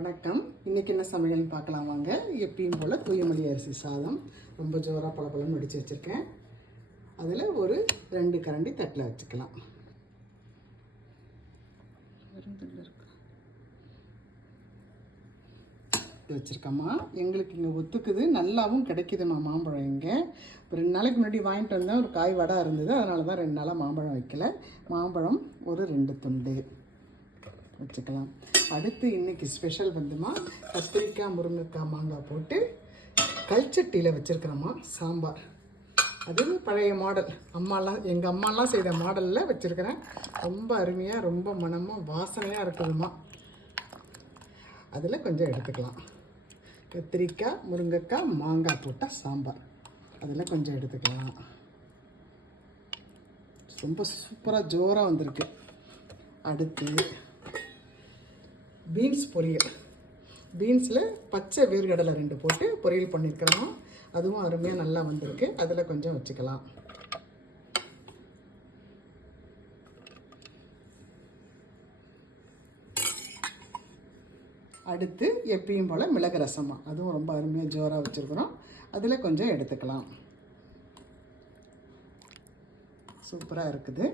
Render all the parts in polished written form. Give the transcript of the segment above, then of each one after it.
வணக்கம். இன்றைக்கி என்ன சமையல்னு பார்க்கலாம் வாங்க. எப்பயும் போல் தூயமல்லி அரிசி சாதம் ரொம்ப ஜோராக பளபளன்னு வடித்து வச்சுருக்கேன். அதில் ஒரு 2 கரண்டி தட்டில் வச்சுக்கலாம். வச்சுருக்கம்மா. எங்களுக்கு இங்கே ஒத்துக்குது, நல்லாவும் கிடைக்குதுமா மாம்பழம். இங்கே 2 நாளைக்கு முன்னாடி வாங்கிட்டு வந்தேன். ஒரு காய் வடை இருந்தது, அதனால தான் 2 நாளாக மாம்பழம் வைக்கல. மாம்பழம் ஒரு 2 துண்டு வச்சுக்கலாம். அடுத்து இன்றைக்கி ஸ்பெஷல் வந்துமா கத்திரிக்காய், முருங்கைக்காய், மாங்காய் போட்டு கல்ச்சட்டியில் வச்சுருக்கிறோம்மா சாம்பார். அது பழைய மாடல், எங்கள் அம்மாலாம் செய்த மாடலில் வச்சுருக்கிறேன். ரொம்ப அருமையாக, ரொம்ப மனமாக, வாசனையாக இருக்குதுமா. அதில் கொஞ்சம் எடுத்துக்கலாம். கத்திரிக்காய், முருங்கைக்காய், மாங்காய் போட்ட சாம்பார் அதில் கொஞ்சம் எடுத்துக்கலாம். ரொம்ப சூப்பராக ஜோராக வந்திருக்கு. அடுத்து பீன்ஸ் பொரியல். பீன்ஸில் பச்சை வேர்க்கடலை 2 போட்டு பொரியல் பண்ணியிருக்கிறோம். அதுவும் அருமையாக நல்லா வந்திருக்கு. அதில் கொஞ்சம் வச்சுக்கலாம். அடுத்து எப்பயும் போல் மிளகு ரசமா, அதுவும் ரொம்ப அருமையாக ஜோராக வச்சுருக்குறோம். அதில் கொஞ்சம் எடுத்துக்கலாம். சூப்பராக இருக்குது.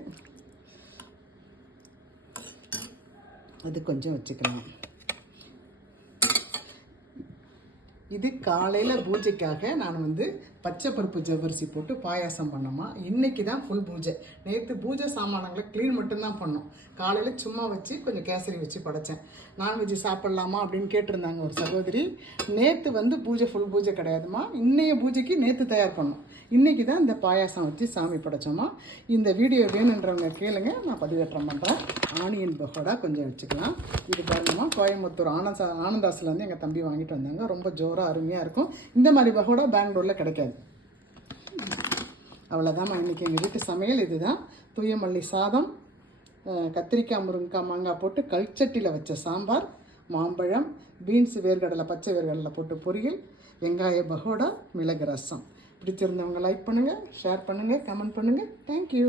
அது கொஞ்சம் வச்சுக்கலாம். இது காலையில் பூஜைக்காக நான் பச்சை பருப்பு ஜவ்வரிசி போட்டு பாயாசம் பண்ணோமா. இன்றைக்கி தான் ஃபுல் பூஜை. நேற்று பூஜை சாமானங்களை க்ளீன் மட்டும்தான் பண்ணோம். காலையில் சும்மா வச்சு கொஞ்சம் கேசரி வச்சு படைத்தேன். நான்வெஜ் சாப்பிட்லாமா அப்படின்னு கேட்டிருந்தாங்க ஒரு சகோதரி. நேற்று பூஜை ஃபுல் பூஜை கிடையாதுமா. இன்னைய பூஜைக்கு நேற்று தயார் பண்ணோம். இன்றைக்கி தான் இந்த பாயாசம் வச்சு சாமி படைச்சோமா. இந்த வீடியோ வேணுன்றவங்க கேளுங்க, நான் பதிவேற்றம் பண்ணுறேன். ஆனியன் பகோடா கொஞ்சம் வச்சுக்கலாம். இது பாருங்கம்மா, கோயம்புத்தூர் ஆனந்தாஸ்லேருந்து எங்கள் தம்பி வாங்கிட்டு வந்தாங்க. ரொம்ப ஜோராக அருமையாக இருக்கும். இந்த மாதிரி பகோடா பெங்களூரில் கிடைக்காது. அவ்வளோதாம்மா இன்றைக்கி எங்கள் வீட்டு சமையல். இதுதான் தூயமல்லி சாதம், கத்திரிக்காய், முருங்கைக்காய், மாங்காய் போட்டு கல்ச்சட்டியில் வச்ச சாம்பார், மாம்பழம், பீன்ஸ் வேர்க்கடலை, பச்சை வேர்க்கடலை போட்டு பொரியல், வெங்காய பகோடா, மிளகு ரசம். பிடிச்சிருந்தவங்க லைக் பண்ணுங்கள், ஷேர் பண்ணுங்கள், கமெண்ட் பண்ணுங்கள். தேங்க்யூ.